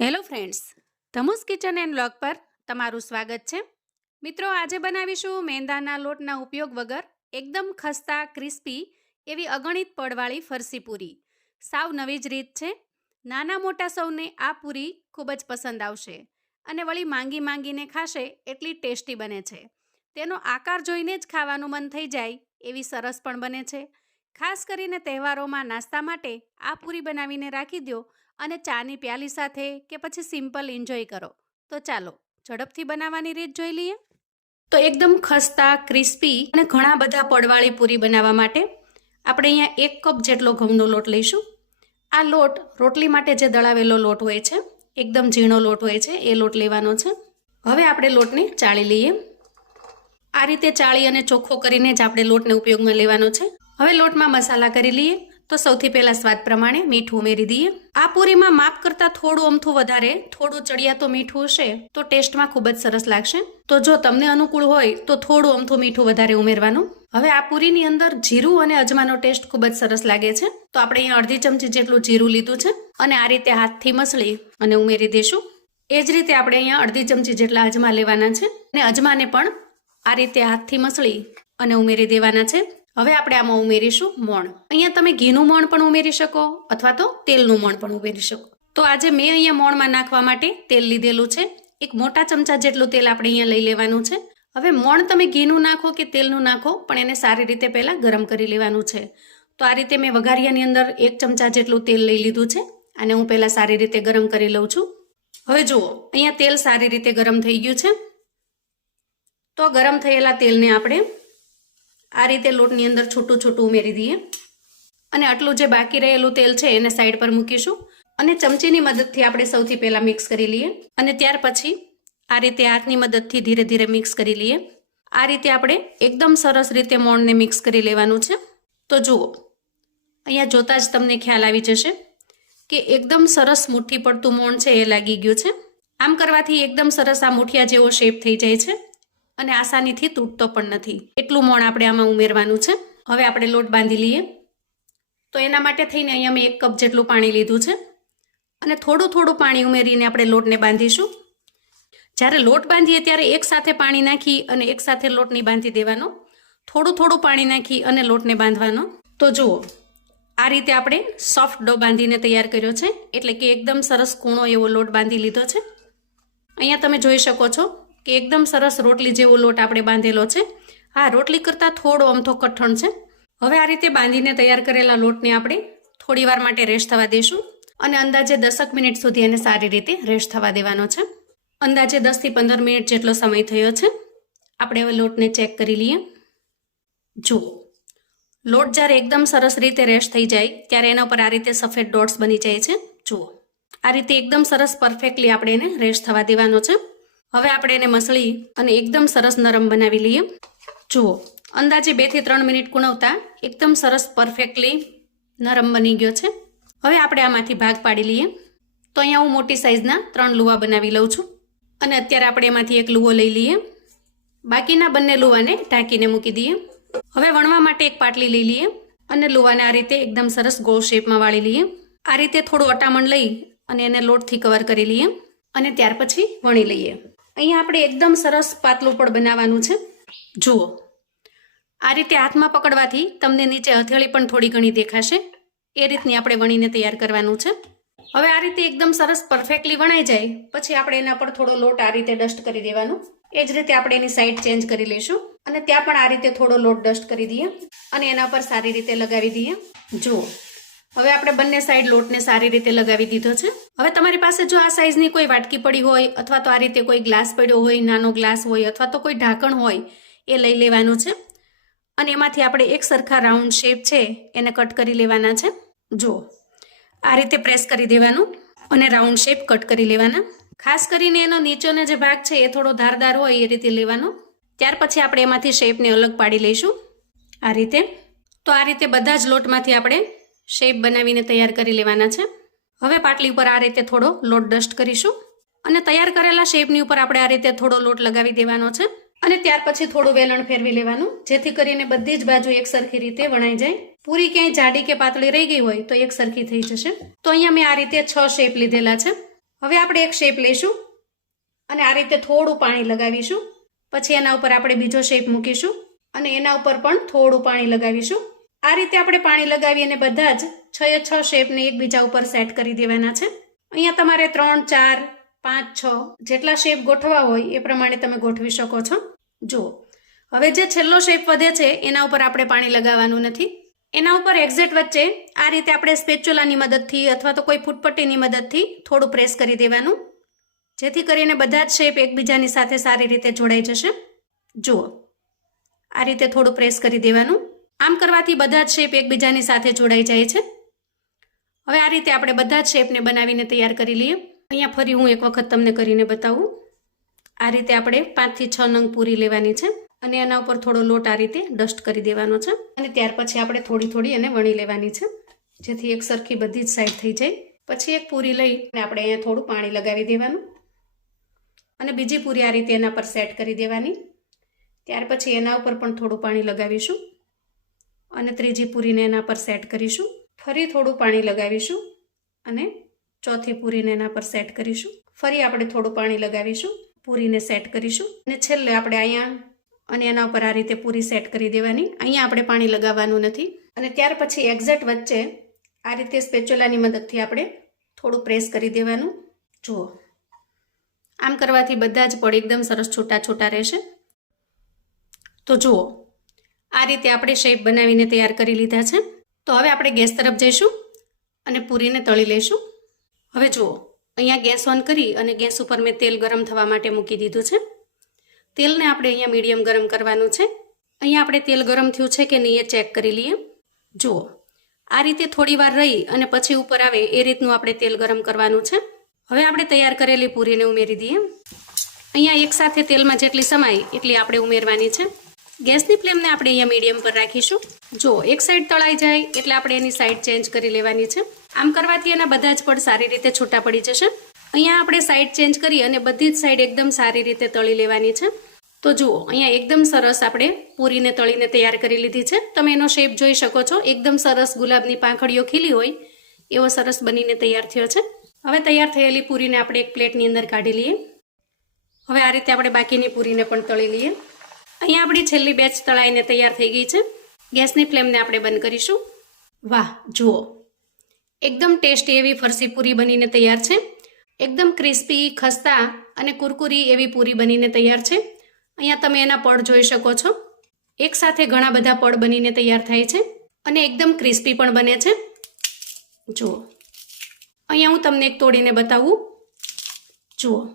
Hello friends ધમુસ kitchen and blog પર તમારું સ્વાગત છે. મિત્રો, આજે બનાવીશું મેંદાના લોટના ઉપયોગ વગર એકદમ ખસ્તા, ક્રિસ્પી એવી અગણિત પડવાળી ફરસી પૂરી. સાવ નવી જ રીત છે. નાના મોટા સૌને આ પૂરી ખૂબ જ પસંદ આવશે અને વળી માંગી માંગીને ખાશે એટલી ટેસ્ટી બને છે. તેનો આકાર જોઈને જ ખાવાનું મન થઈ જાય એવી સરસ પણ બને છે. ખાસ કરીને તહેવારોમાં નાસ્તા માટે આ પૂરી બનાવીને રાખી દો અને ચાની પ્યાલી સાથે કે પછી સિમ્પલ એન્જોય કરો. તો ચાલો, ઝડપથી બનાવવાની રીત જોઈ લઈએ. તો એકદમ ખસ્તા, ક્રિસ્પી અને ઘણા બધા પડવાળી પૂરી બનાવવા માટે આપણે અહીંયા એક કપ જેટલો ઘઉંનો લોટ લઈશું. આ લોટ રોટલી માટે જે દળાવેલો લોટ હોય છે, એકદમ ઝીણો લોટ હોય છે, એ લોટ લેવાનો છે. હવે આપણે લોટને ચાળી લઈએ. આ રીતે ચાળી અને ચોખ્ખો કરીને જ આપણે લોટને ઉપયોગમાં લેવાનો છે. હવે લોટમાં મસાલા કરી લઈએ. તો સૌથી પહેલાં સ્વાદ પ્રમાણે મીઠું ઉમેરી દઈએ. આ પૂરીમાં માપ કરતાં થોડું અમથું વધારે, થોડું ચડિયાતું મીઠું હશે, તો ટેસ્ટમાં ખૂબ જ સરસ લાગશે. તો જો તમને અનુકૂળ હોય, તો થોડું અમથું મીઠું વધારે ઉમેરવાનું. હવે આ પૂરીની અંદર જીરું અને અજમાનો ટેસ્ટ ખૂબ જ સરસ લાગે છે. તો આપણે અહીંયા અડધી ચમચી જેટલું જીરું લીધું છે અને આ રીતે હાથથી મસળી અને ઉમેરી દઈશું. એ જ રીતે આપણે અહીંયા અડધી ચમચી જેટલા અજમા લેવાના છે અને અજમાને પણ આ રીતે હાથથી મસળી અને ઉમેરી દેવાના છે. હવે આપણે આમાં ઉમેરીશું મોણ. અહીંયા તમે ઘીનું મોણ પણ ઉમેરી શકો અથવા તો તેલનું મોણ પણ ઉમેરી શકો. તો આજે મેં અહીંયા મોણમાં નાખવા માટે તેલ લીધેલું છે. એક મોટા ચમચા જેટલું તેલ આપણે અહીંયા લઈ લેવાનું છે. હવે મોણ તમે ઘીનું નાખો કે તેલનું નાખો, પણ એને સારી રીતે પહેલાં ગરમ કરી લેવાનું છે. તો આ રીતે મેં વઘારિયાની અંદર એક ચમચા જેટલું તેલ લઈ લીધું છે. અને હું પહેલાં સારી રીતે ગરમ કરી લઉં છું. હવે જુઓ, અહીંયા તેલ સારી રીતે ગરમ થઈ ગયું છે. તો ગરમ થયેલા તેલને આપણે આ રીતે લોટની અંદર છૂટું છૂટું ઉમેરી દઈએ. અને આટલું જે બાકી રહેલું તેલ છે એને સાઈડ પર મૂકીશું. અને ચમચીની મદદથી આપણે સૌથી પહેલાં મિક્સ કરી લઈએ. અને ત્યાર પછી આ રીતે હાથની મદદથી ધીરે ધીરે મિક્સ કરી લઈએ. આ રીતે આપણે એકદમ સરસ રીતે મોણને મિક્સ કરી લેવાનું છે. તો જુઓ, અહીંયા જોતાં જ તમને ખ્યાલ આવી જશે કે એકદમ સરસ મુઠ્ઠી પડતું મોણ છે એ લાગી ગયું છે. આમ કરવાથી એકદમ સરસ આ મુઠિયા જેવો શેપ થઈ જાય છે. અને આસાનીથી તૂટતો પણ નથી. એટલું મોણ આપણે આમાં ઉમેરવાનું છે. હવે આપણે લોટ બાંધી લઈએ. તો એના માટે થઈને અહીંયા મેં એક કપ જેટલું પાણી લીધું છે. અને થોડું થોડું પાણી ઉમેરીને આપણે લોટને બાંધીશું. જ્યારે લોટ બાંધીએ ત્યારે એકસાથે પાણી નાખી અને એકસાથે લોટની બાંધી દેવાનો. થોડું થોડું પાણી નાખી અને લોટને બાંધવાનો. તો જુઓ, આ રીતે આપણે સોફ્ટ ડો બાંધીને તૈયાર કર્યો છે. એટલે કે એકદમ સરસ કૂણો એવો લોટ બાંધી લીધો છે. અહીંયા તમે જોઈ શકો છો કે એકદમ સરસ રોટલી જેવો લોટ આપણે બાંધેલો છે. હા રોટલી કરતાં થોડો અમથો કઠણ છે. હવે આ રીતે બાંધીને તૈયાર કરેલા લોટને આપણે થોડી માટે રેસ્ટ થવા દઈશું અને અંદાજે દસક મિનિટ સુધી એને સારી રીતે રેસ્ટ થવા દેવાનો છે. અંદાજે દસથી પંદર મિનિટ જેટલો સમય થયો છે. આપણે હવે લોટને ચેક કરી લઈએ. જુઓ. લોટ જ્યારે એકદમ સરસ રીતે રેસ્ટ થઈ જાય, ત્યારે એના પર આ રીતે સફેદ ડોટ્સ બની જાય છે. જુઓ. આ રીતે એકદમ સરસ પરફેક્ટલી આપણે એને રેસ્ટ થવા દેવાનો છે. હવે આપણે એને મસળી અને એકદમ સરસ નરમ બનાવી લઈએ. જુઓ, અંદાજે બેથી ત્રણ મિનિટ કુણવતા એકદમ સરસ પરફેક્ટલી નરમ બની ગયો છે. હવે આપણે આમાંથી ભાગ પાડી લઈએ. તો અહીંયા હું મોટી સાઇઝના ત્રણ લુવા બનાવી લઉં છું. અને અત્યારે આપણે એમાંથી એક લુવો લઈ લઈએ. બાકીના બંને લુવાને ઢાંકીને મૂકી દઈએ. હવે વણવા માટે એક પાટલી લઈ લઈએ અને લુવાને આ રીતે એકદમ સરસ ગોળ શેપમાં વાળી લઈએ. આ રીતે થોડું અટામણ લઈ અને એને લોટથી કવર કરી લઈએ અને ત્યાર પછી વણી લઈએ. અહીંયા આપણે એકદમ સરસ પાતળું પણ બનાવવાનું છે. જુઓ. આ રીતે હાથમાં પકડવાથી તમને નીચે હથેળી પણ થોડી ઘણી દેખાશે. એ રીતની આપણે વણીને તૈયાર કરવાનું છે. હવે આ રીતે એકદમ સરસ પરફેક્ટલી વણાઈ જાય. પછી આપણે એના પર થોડો લોટ આ રીતે ડસ્ટ કરી દેવાનો. એ જ રીતે આપણે એની સાઈડ ચેન્જ કરી લઈશું. અને ત્યાં પણ આ રીતે થોડો લોટ ડસ્ટ કરી દઈએ. અને એના પર સારી રીતે લગાવી દઈએ. જુઓ. હવે આપણે બંને સાઈડ લોટને સારી રીતે લગાવી દીધો છે. હવે તમારી પાસે જો આ સાઈઝની કોઈ વાટકી પડી હોય અથવા તો આ રીતે કોઈ ગ્લાસ પડ્યો હોય, નાનો ગ્લાસ હોય અથવા તો કોઈ ઢાંકણ હોય, એ લઈ લેવાનું છે. અને એમાંથી આપણે એક સરખા રાઉન્ડ શેપ છે, એને કટ કરી લેવાના છે. જુઓ આ રીતે પ્રેસ કરી દેવાનું અને રાઉન્ડ શેપ કટ કરી લેવાના. ખાસ કરીને એનો નીચેનો જે ભાગ છે, એ થોડો ધારદાર હોય, એ રીતે લેવાનો. ત્યાર પછી આપણે એમાંથી શેપને અલગ પાડી લઈશું. આ રીતે. તો આ રીતે બધા જ લોટમાંથી આપણે શેપ બનાવીને તૈયાર કરી લેવાના છે. હવે પાટલી ઉપર આ રીતે થોડો લોટ ડસ્ટ કરીશું અને તૈયાર કરેલા શેપની ઉપર આપણે આ રીતે થોડો લોટ લગાવી દેવાનો છે અને ત્યાર પછી થોડું વેલણ ફેરવી લેવાનું, જેથી કરીને બધી જ બાજુ એક સરખી રીતે વણાઈ જાય. પૂરી ક્યાંય જાડી કે પાતળી રહી ગઈ હોય તો એક સરખી થઈ જશે. તો અહીંયા મેં આ રીતે છ શેપ લીધેલા છે. હવે આપણે એક શેપ લઈશું અને આ રીતે થોડું પાણી લગાવીશું. પછી એના ઉપર આપણે બીજો શેપ મૂકીશું અને એના ઉપર પણ થોડું પાણી લગાવીશું. આ રીતે આપણે પાણી લગાવી અને બધા જ છ એ છ શેપને એકબીજા ઉપર સેટ કરી દેવાના છે. અહીંયા તમારે ત્રણ, ચાર, પાંચ, છ જેટલા શેપ ગોઠવા હોય એ પ્રમાણે તમે ગોઠવી શકો છો. જુઓ. હવે જે છેલ્લો શેપ વધે છે, એના ઉપર આપણે પાણી લગાવવાનું નથી. એના ઉપર એક્ઝેક્ટ વચ્ચે આ રીતે આપણે સ્પેચ્યુલાની મદદથી અથવા તો કોઈ ફૂટપટ્ટીની મદદથી થોડું પ્રેસ કરી દેવાનું. જેથી કરીને બધા જ શેપ એકબીજાની સાથે સારી રીતે જોડાઈ જશે. જુઓ. આ રીતે થોડું પ્રેસ કરી દેવાનું. આમ કરવાથી બધા જ શેપ એકબીજાની સાથે જોડાઈ જાય છે. હવે આ રીતે આપણે બધા જ શેપને બનાવીને તૈયાર કરી લઈએ. અહીંયા ફરી હું એક વખત તમને કરીને બતાવું. આ રીતે આપણે પાંચથી છ નંગ પૂરી લેવાની છે અને એના ઉપર થોડો લોટ આ રીતે ડસ્ટ કરી દેવાનો છે. અને ત્યાર પછી આપણે થોડી થોડી એને વણી લેવાની છે. જેથી એક સરખી બધી જ સાઈડ થઈ જાય. પછી એક પૂરી લઈ અને આપણે અહીંયા થોડું પાણી લગાવી દેવાનું. અને બીજી પૂરી આ રીતે એના પર સેટ કરી દેવાની. ત્યાર પછી એના ઉપર પણ થોડું પાણી લગાવીશું. અને ત્રીજી પૂરીને એના પર સેટ કરીશું. ફરી થોડું પાણી લગાવીશું અને ચોથી પૂરીને એના પર સેટ કરીશું. ફરી આપણે થોડું પાણી લગાવીશું, પૂરીને સેટ કરીશું. અને છેલ્લે આપણે અહીંયા, અને એના ઉપર આ રીતે પૂરી સેટ કરી દેવાની. અહીંયા આપણે પાણી લગાવવાનું નથી. અને ત્યાર પછી એક્ઝેક્ટ વચ્ચે આ રીતે સ્પેચ્યુલાની મદદથી આપણે થોડું પ્રેસ કરી દેવાનું. જુઓ. આમ કરવાથી બધા જ પડ એકદમ સરસ છૂટા છૂટા રહેશે. તો જુઓ. આ રીતે આપણે શેપ બનાવીને તૈયાર કરી લીધા છે. તો હવે આપણે ગેસ તરફ જઈશું અને પૂરીને તળી લઈશું. હવે જુઓ, અહીંયા ગેસ ઓન કરી અને ગેસ ઉપર મેં તેલ ગરમ થવા માટે મૂકી દીધું છે. તેલને આપણે અહીંયા મીડિયમ ગરમ કરવાનું છે. અહીંયા આપણે તેલ ગરમ થયું છે કે નહીં એ ચેક કરી લઈએ. જુઓ, આ રીતે થોડી વાર રહી અને પછી ઉપર આવે એ રીતનું આપણે તેલ ગરમ કરવાનું છે. હવે આપણે તૈયાર કરેલી પૂરીને ઉમેરી દઈએ. અહીંયા એકસાથે તેલમાં જેટલી સમાય એટલી આપણે ઉમેરવાની છે. ગેસની ફ્લેમને આપણે અહીંયા મીડિયમ પર રાખીશું. જો એક સાઈડ તળાઈ જાય એટલે આપણે એની સાઈડ ચેન્જ કરી લેવાની છે. આમ કરવાથી એના બધા જ પડ સારી રીતે છૂટા પડી જશે. અહીંયા આપણે સાઈડ ચેન્જ કરી અને બધી જ સાઈડ એકદમ સારી રીતે તળી લેવાની છે. તો જુઓ, અહીંયા એકદમ સરસ આપણે પૂરીને તળીને તૈયાર કરી લીધી છે. તમે એનો શેપ જોઈ શકો છો. એકદમ સરસ ગુલાબની પાંખડીઓ ખીલી હોય એવો સરસ બનીને તૈયાર થયો છે. હવે તૈયાર થયેલી પૂરીને આપણે એક પ્લેટની અંદર કાઢી લઈએ. હવે આ રીતે આપણે બાકીની પૂરીને પણ તળી લઈએ. અહીંયા આપણી છેલ્લી બેચ તળાઈને તૈયાર થઈ ગઈ છે. ગેસની ફ્લેમને આપણે બંધ કરીશું. વાહ, જુઓ. એકદમ ટેસ્ટી એવી ફરસી પૂરી બનીને તૈયાર છે. એકદમ ક્રિસ્પી, ખસ્તા અને કુરકુરી એવી પૂરી બનીને તૈયાર છે. અહીંયા તમે એના પડ જોઈ શકો છો. એકસાથે ઘણા બધા પડ બનીને તૈયાર થાય છે અને એકદમ ક્રિસ્પી પણ બને છે. જુઓ. અહીંયા હું તમને એક તોડીને બતાવું. જુઓ.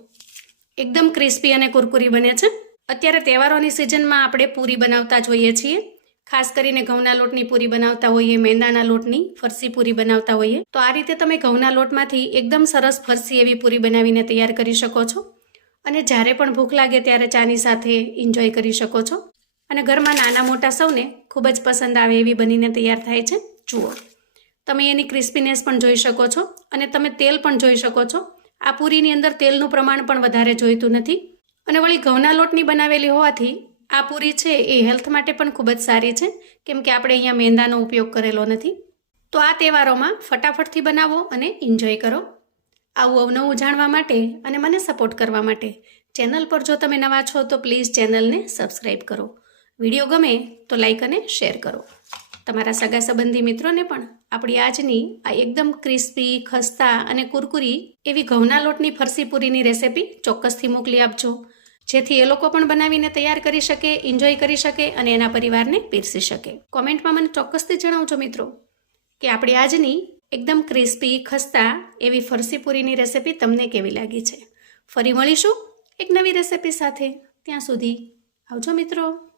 એકદમ ક્રિસ્પી અને કુરકુરી બને છે. અત્યારે તહેવારોની સિઝનમાં આપણે પૂરી બનાવતા જોઈએ છીએ. ખાસ કરીને ઘઉંના લોટની પૂરી બનાવતા હોઈએ, મેંદાના લોટની ફરસી પૂરી બનાવતા હોઈએ. તો આ રીતે તમે ઘઉંના લોટમાંથી એકદમ સરસ ફરસી એવી પૂરી બનાવીને તૈયાર કરી શકો છો. અને જ્યારે પણ ભૂખ લાગે ત્યારે ચાની સાથે એન્જોય કરી શકો છો. અને ઘરમાં નાના મોટા સૌને ખૂબ જ પસંદ આવે એવી બનીને તૈયાર થાય છે. જુઓ. તમે એની ક્રિસ્પીનેસ પણ જોઈ શકો છો અને તમે તેલ પણ જોઈ શકો છો. આ પૂરીની અંદર તેલનું પ્રમાણ પણ વધારે જોઈતું નથી. અને વળી ઘઉંના લોટની બનાવેલી હોવાથી આ પૂરી છે એ હેલ્થ માટે પણ ખૂબ જ સારી છે. કેમ કે આપણે અહીંયા મેંદાનો ઉપયોગ કરેલો નથી. તો આ તહેવારોમાં ફટાફટથી બનાવો અને એન્જોય કરો. આવું અવનવું જાણવા માટે અને મને સપોર્ટ કરવા માટે ચેનલ પર જો તમે નવા છો તો પ્લીઝ ચેનલને સબસ્ક્રાઈબ કરો. વીડિયો ગમે તો લાઈક અને શેર કરો. તમારા સગા સંબંધી મિત્રોને પણ આપણી આજની આ એકદમ ક્રિસ્પી ખસ્તા અને કુરકુરી એવી ઘઉંના લોટની ફરસી પૂરીની રેસિપી ચોક્કસથી મોકલી આપજો. જેથી એ લોકો પણ બનાવીને તૈયાર કરી શકે એન્જોય કરી શકે અને એના પરિવારને પીરસી શકે. કોમેન્ટમાં મને ચોક્કસથી જણાવજો મિત્રો કે આપણી આજની એકદમ ક્રિસ્પી, ખસ્તા એવી ફરસી પૂરીની રેસિપી તમને કેવી લાગી છે. ફરી મળીશું એક નવી રેસિપી સાથે. ત્યાં સુધી આવજો મિત્રો.